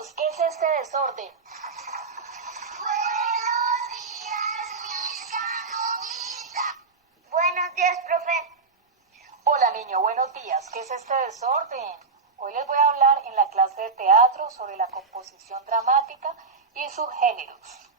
niños, ¿qué es este desorden? Buenos días, mis amiguitas. Buenos días, profe. Hola niño, buenos días. ¿Qué es este desorden? Hoy les voy a hablar en la clase de teatro sobre la composición dramática y sus géneros.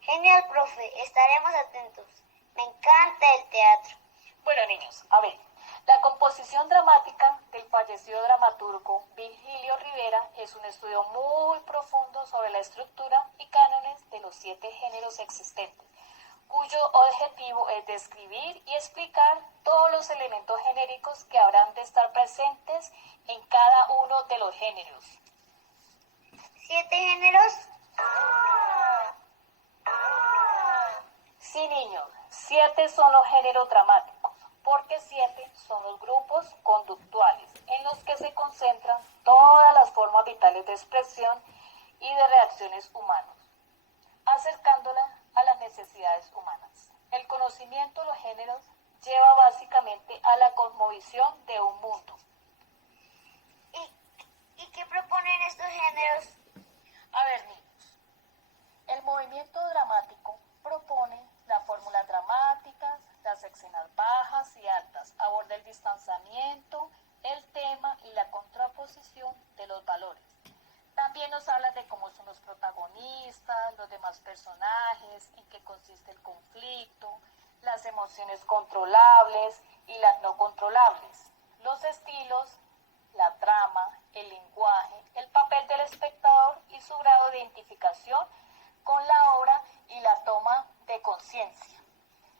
Genial, profe. Estaremos atentos. Me encanta el teatro. Bueno niños, a ver, la composición dramática del fallecido dramaturgo Virgilio Rivera es un estudio muy profundo sobre la estructura y cánones de los 7 géneros existentes, cuyo objetivo es describir y explicar todos los elementos genéricos que habrán de estar presentes en cada uno de los géneros. 7 géneros. Sí, niños, 7 son los géneros dramáticos, porque 7 son los grupos conductuales en los que se concentran todas las formas vitales de expresión y de reacciones humanas, acercándolas a las necesidades humanas. El conocimiento de los géneros lleva básicamente a la cosmovisión de un mundo. ¿Y qué proponen estos géneros? A ver, niños, el movimiento dramático propone las fórmulas dramáticas, las escenas bajas y altas, aborda el distanciamiento, el tema y la contraposición de los valores. También nos habla de cómo son los protagonistas, los demás personajes, en qué consiste el conflicto, las emociones controlables y las no controlables, los estilos, la trama, el lenguaje, el papel del espectador y su grado de identificación con la obra y la toma de conciencia.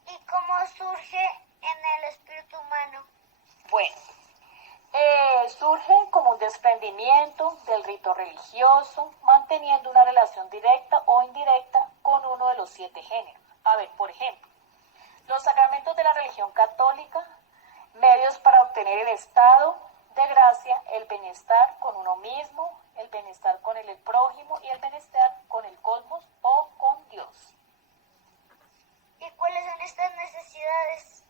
¿Y cómo surge en el espíritu humano? Bueno, surge como un desprendimiento del rito religioso, manteniendo una relación directa o indirecta con uno de los 7 géneros. A ver, por ejemplo, los sacramentos de la religión católica, medios para obtener el estado de gracia, el bienestar con uno mismo, el bienestar con el prójimo y el bienestar con el cosmos o con Dios. ¿Y cuáles son estas necesidades?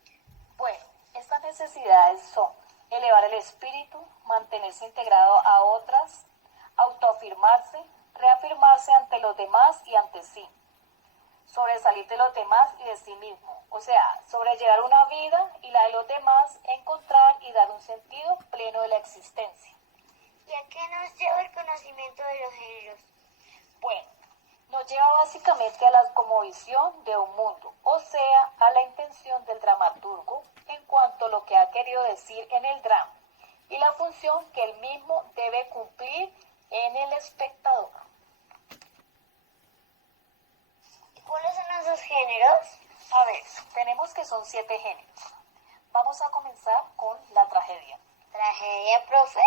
Bueno, estas necesidades son elevar el espíritu, mantenerse integrado a otras, autoafirmarse, reafirmarse ante los demás y ante sí, sobresalir de los demás y de sí mismo, o sea, sobrellevar una vida y la de los demás, encontrar y dar un sentido pleno de la existencia. ¿Y a qué nos lleva el conocimiento de los géneros? Bueno, nos lleva básicamente a la cosmovisión de un mundo, o sea, a la intención del dramaturgo en cuanto a lo que ha querido decir en el drama y la función que él mismo debe cumplir en el espectador. ¿Y cuáles son esos géneros? A ver, tenemos que son 7 géneros. Vamos a comenzar con la tragedia. ¿Tragedia, profe?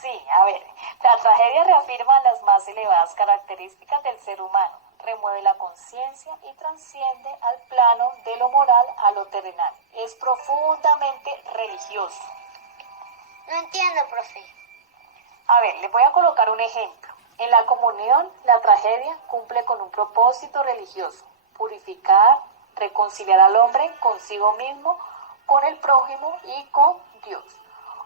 Sí, a ver, la tragedia reafirma las más elevadas características del ser humano, remueve la conciencia y trasciende al plano de lo moral a lo terrenal. Es profundamente religioso. No entiendo, profe. A ver, les voy a colocar un ejemplo. En la comunión, la tragedia cumple con un propósito religioso: purificar, reconciliar al hombre consigo mismo, con el prójimo y con Dios.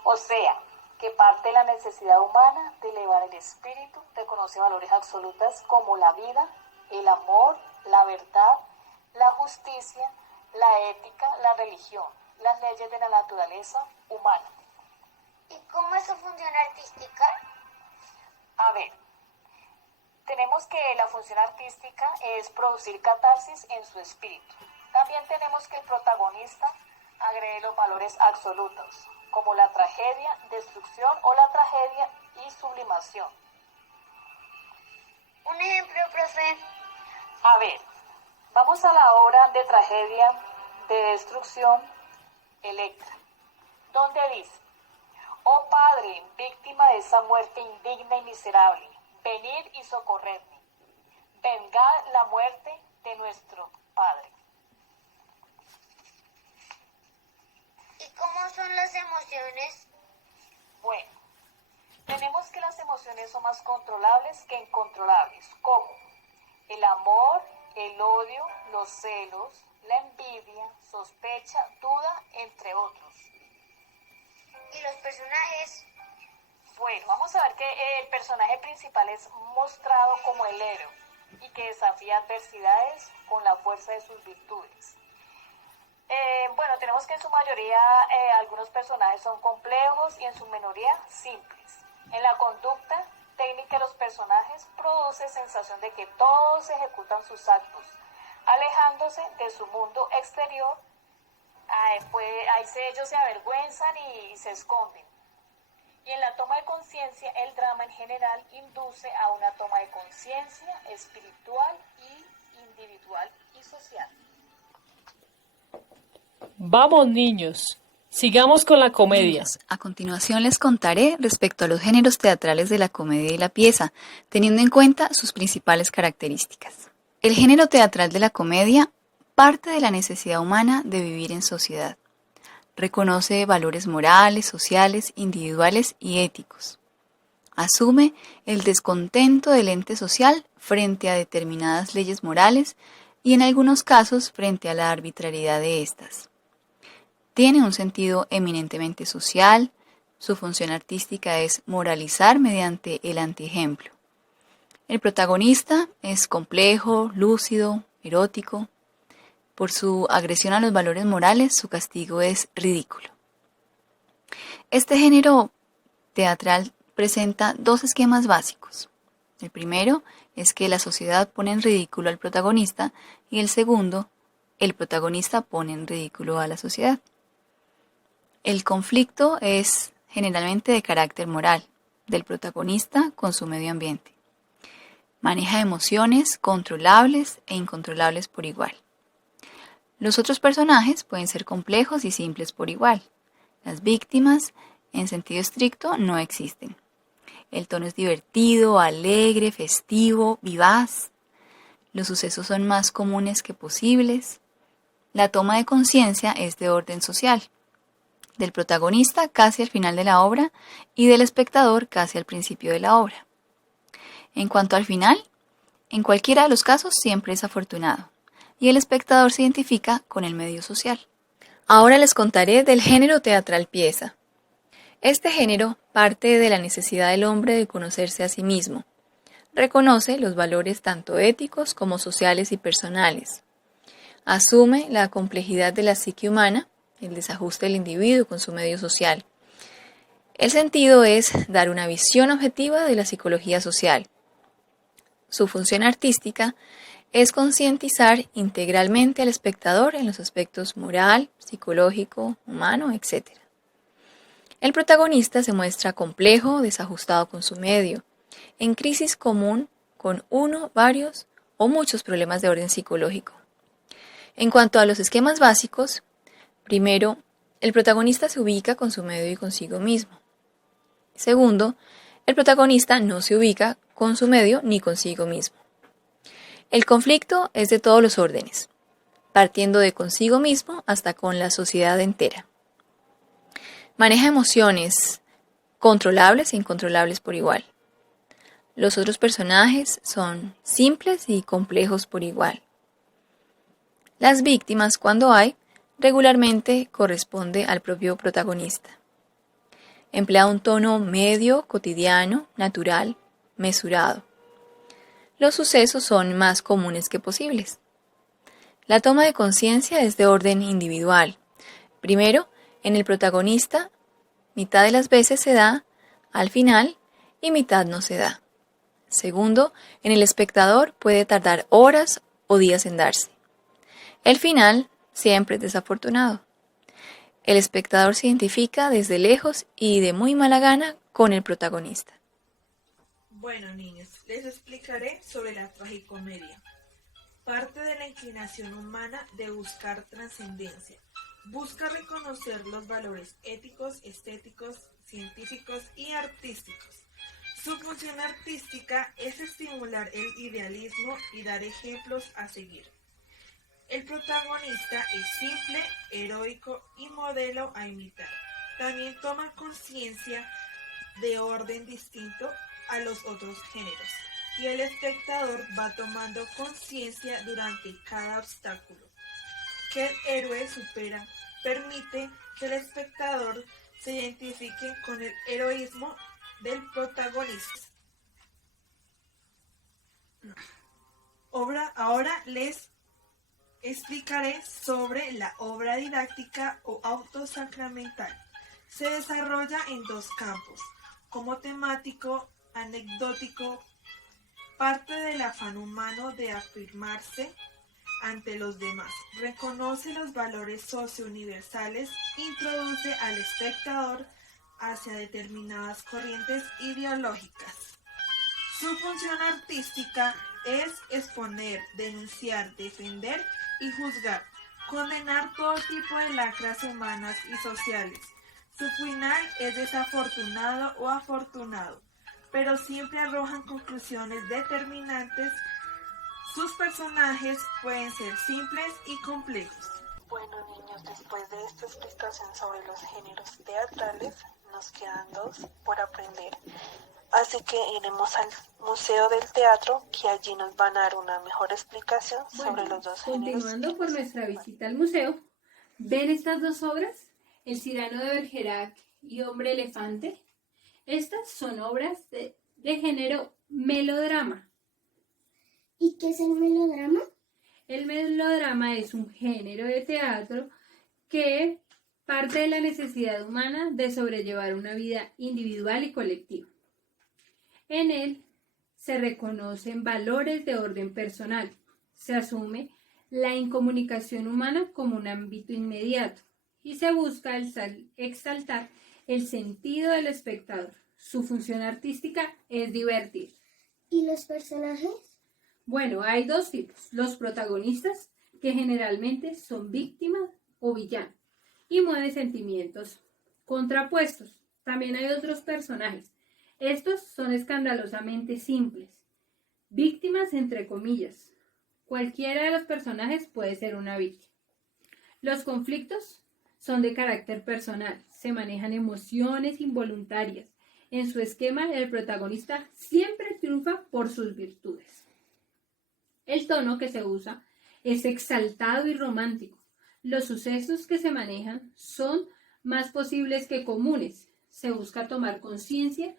O sea, que parte de la necesidad humana de elevar el espíritu, reconoce valores absolutos como la vida, el amor, la verdad, la justicia, la ética, la religión, las leyes de la naturaleza humana. ¿Y cómo es su función artística? A ver, tenemos que la función artística es producir catarsis en su espíritu. También tenemos que el protagonista agrede los valores absolutos, como la tragedia, destrucción o la tragedia y sublimación. Un ejemplo, profe. A ver, vamos a la obra de tragedia de destrucción, Electra, donde dice: oh Padre, víctima de esa muerte indigna y miserable, venid y socorredme. Vengad la muerte de nuestro Padre. ¿Y cómo son las emociones? Bueno, tenemos que las emociones son más controlables que incontrolables, como el amor, el odio, los celos, la envidia, sospecha, duda, entre otros. ¿Y los personajes? Bueno, vamos a ver que el personaje principal es mostrado como el héroe y que desafía adversidades con la fuerza de sus virtudes. Bueno, tenemos que en su mayoría algunos personajes son complejos y en su minoría simples. En la conducta técnica de los personajes produce sensación de que todos ejecutan sus actos, alejándose de su mundo exterior. Ellos se avergüenzan y se esconden. Y en la toma de conciencia, el drama en general induce a una toma de conciencia espiritual y individual y social. Vamos, niños, sigamos con la comedia. Niños, a continuación les contaré respecto a los géneros teatrales de la comedia y la pieza, teniendo en cuenta sus principales características. El género teatral de la comedia parte de la necesidad humana de vivir en sociedad. Reconoce valores morales, sociales, individuales y éticos. Asume el descontento del ente social frente a determinadas leyes morales y en algunos casos frente a la arbitrariedad de estas. Tiene un sentido eminentemente social, su función artística es moralizar mediante el antiejemplo. El protagonista es complejo, lúcido, erótico. Por su agresión a los valores morales, su castigo es ridículo. Este género teatral presenta dos esquemas básicos. El primero es que la sociedad pone en ridículo al protagonista y el segundo, el protagonista pone en ridículo a la sociedad. El conflicto es generalmente de carácter moral, del protagonista con su medio ambiente. Maneja emociones controlables e incontrolables por igual. Los otros personajes pueden ser complejos y simples por igual. Las víctimas, en sentido estricto, no existen. El tono es divertido, alegre, festivo, vivaz. Los sucesos son más comunes que posibles. La toma de conciencia es de orden social. Del protagonista casi al final de la obra y del espectador casi al principio de la obra. En cuanto al final, en cualquiera de los casos siempre es afortunado y el espectador se identifica con el medio social. Ahora les contaré del género teatral pieza. Este género parte de la necesidad del hombre de conocerse a sí mismo. Reconoce los valores tanto éticos como sociales y personales. Asume la complejidad de la psique humana, el desajuste del individuo con su medio social. El sentido es dar una visión objetiva de la psicología social. Su función artística es concientizar integralmente al espectador en los aspectos moral, psicológico, humano, etc. El protagonista se muestra complejo, desajustado con su medio, en crisis común con uno, varios o muchos problemas de orden psicológico. En cuanto a los esquemas básicos, primero, el protagonista se ubica con su medio y consigo mismo. Segundo, el protagonista no se ubica con su medio ni consigo mismo. El conflicto es de todos los órdenes, partiendo de consigo mismo hasta con la sociedad entera. Maneja emociones controlables e incontrolables por igual. Los otros personajes son simples y complejos por igual. Las víctimas, cuando hay, regularmente corresponde al propio protagonista. Emplea un tono medio, cotidiano, natural, mesurado. Los sucesos son más comunes que posibles. La toma de conciencia es de orden individual. Primero, en el protagonista, mitad de las veces se da al final y mitad no se da. Segundo, en el espectador puede tardar horas o días en darse. El final siempre es desafortunado. El espectador se identifica desde lejos y de muy mala gana con el protagonista. Bueno, niños, les explicaré sobre la tragicomedia. Parte de la inclinación humana de buscar trascendencia. Busca reconocer los valores éticos, estéticos, científicos y artísticos. Su función artística es estimular el idealismo y dar ejemplos a seguir. El protagonista es simple, heroico y modelo a imitar. También toma conciencia de orden distinto a los otros géneros y el espectador va tomando conciencia durante cada obstáculo que el héroe supera. Permite que el espectador se identifique con el heroísmo del protagonista. Ahora les explicaré sobre la obra didáctica o autosacramental. Se desarrolla en dos campos, como temático, anecdótico, parte del afán humano de afirmarse ante los demás, reconoce los valores socio-universales, introduce al espectador hacia determinadas corrientes ideológicas. Su función artística es exponer, denunciar, defender y juzgar, condenar todo tipo de lacras humanas y sociales. Su final es desafortunado o afortunado, pero siempre arrojan conclusiones determinantes. Sus personajes pueden ser simples y complejos. Bueno, niños, después de esta explicación sobre los géneros teatrales, nos quedan dos por aprender. Así que iremos al Museo del Teatro, que allí nos van a dar una mejor explicación sobre los dos géneros. Continuando por nuestra visita al museo, ¿ven estas dos obras? El Cyrano de Bergerac y Hombre Elefante. Estas son obras de género melodrama. ¿Y qué es el melodrama? El melodrama es un género de teatro que parte de la necesidad humana de sobrellevar una vida individual y colectiva. En él se reconocen valores de orden personal, se asume la incomunicación humana como un ámbito inmediato y se busca exaltar el sentido del espectador. Su función artística es divertir. ¿Y los personajes? Bueno, hay dos tipos, los protagonistas, que generalmente son víctimas o villanos y mueven sentimientos contrapuestos. También hay otros personajes. Estos son escandalosamente simples, víctimas entre comillas. Cualquiera de los personajes puede ser una víctima. Los conflictos son de carácter personal, se manejan emociones involuntarias. En su esquema, el protagonista siempre triunfa por sus virtudes. El tono que se usa es exaltado y romántico. Los sucesos que se manejan son más posibles que comunes. Se busca tomar conciencia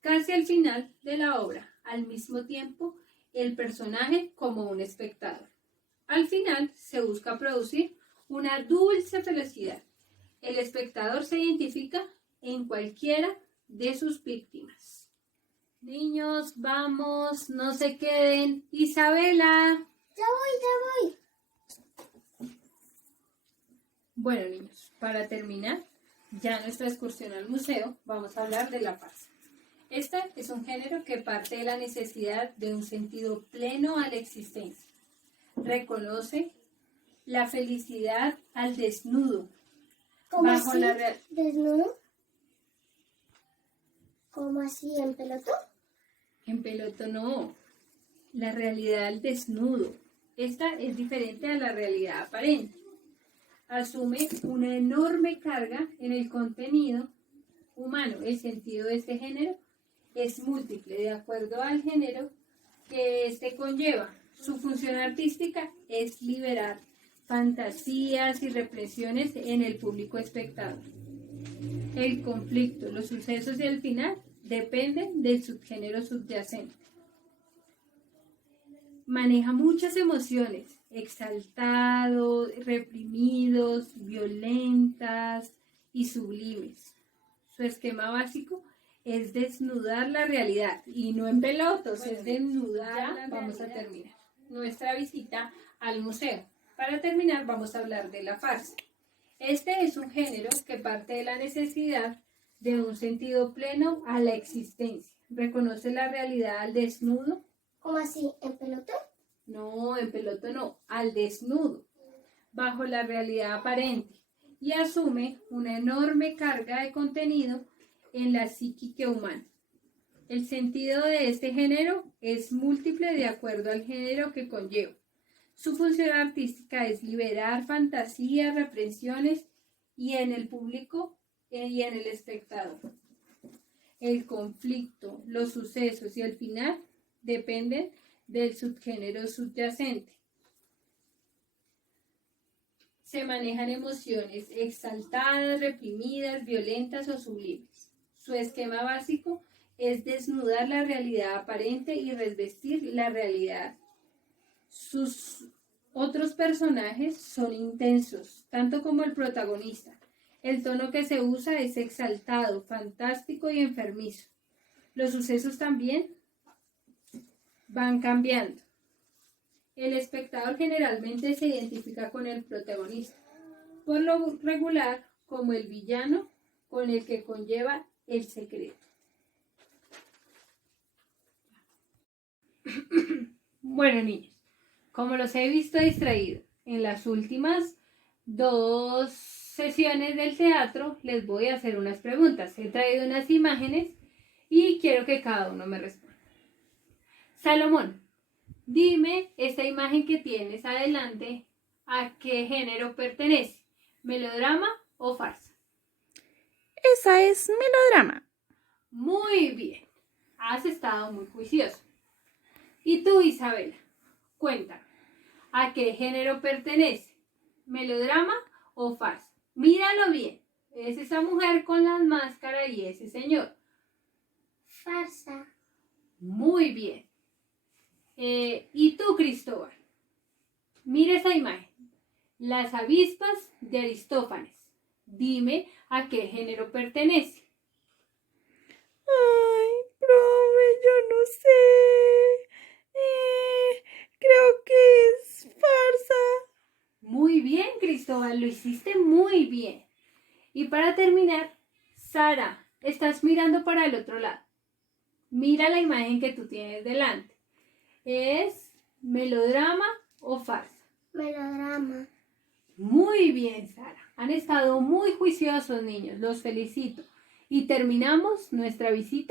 casi al final de la obra, al mismo tiempo el personaje como un espectador. Al final se busca producir una dulce felicidad. El espectador se identifica en cualquiera de sus víctimas. Niños, vamos, no se queden. Isabela. Ya voy. Bueno, niños, para terminar ya nuestra excursión al museo, vamos a hablar de la farsa. Este es un género que parte de la necesidad de un sentido pleno a la existencia. Reconoce la felicidad al desnudo. ¿Cómo bajo así? la ¿Desnudo? ¿Cómo así? ¿En pelotón? En peloto no. La realidad al desnudo. Esta es diferente a la realidad aparente. Asume una enorme carga en el contenido humano. El sentido de este género es múltiple de acuerdo al género que éste conlleva. Su función artística es liberar fantasías y represiones en el público espectador. El conflicto, los sucesos y el final dependen del subgénero subyacente. Maneja muchas emociones, exaltados, reprimidos, violentas y sublimes. Su esquema básico es desnudar la realidad y no en pelotos, es desnudar. Vamos a terminar nuestra visita al museo. Para terminar vamos a hablar de la farsa. Este es un género que parte de la necesidad de un sentido pleno a la existencia. Reconoce la realidad al desnudo. ¿Cómo así? ¿En pelotón? No, en peloto no, al desnudo, bajo la realidad aparente, y asume una enorme carga de contenido en la psique humana. El sentido de este género es múltiple de acuerdo al género que conlleva. Su función artística es liberar fantasías, represiones y en el público y en el espectador. El conflicto, los sucesos y el final dependen del subgénero subyacente. Se manejan emociones exaltadas, reprimidas, violentas o sublimes. Su esquema básico es desnudar la realidad aparente y revestir la realidad. Sus otros personajes son intensos, tanto como el protagonista. El tono que se usa es exaltado, fantástico y enfermizo. Los sucesos también van cambiando. El espectador generalmente se identifica con el protagonista, por lo regular como el villano con el que conlleva el secreto. Bueno, niños, como los he visto distraídos en las últimas 2 sesiones del teatro, les voy a hacer unas preguntas. He traído unas imágenes y quiero que cada uno me responda. Salomón, dime esta imagen que tienes adelante, ¿a qué género pertenece? ¿Melodrama o farsa? Esa es melodrama. Muy bien, has estado muy juicioso. ¿Y tú, Isabela? Cuéntame, ¿a qué género pertenece? ¿Melodrama o farsa? Míralo bien, es esa mujer con las máscaras y ese señor. Farsa. Muy bien. ¿Y tú, Cristóbal? Mira esa imagen. Las avispas de Aristófanes. Dime a qué género pertenece. Ay, profe, yo no sé. Creo que es farsa. Muy bien, Cristóbal, lo hiciste muy bien. Y para terminar, Sara, estás mirando para el otro lado. Mira la imagen que tú tienes delante. ¿Es melodrama o farsa? Melodrama. Muy bien, Sara. Han estado muy juiciosos, niños. Los felicito. Y terminamos nuestra visita.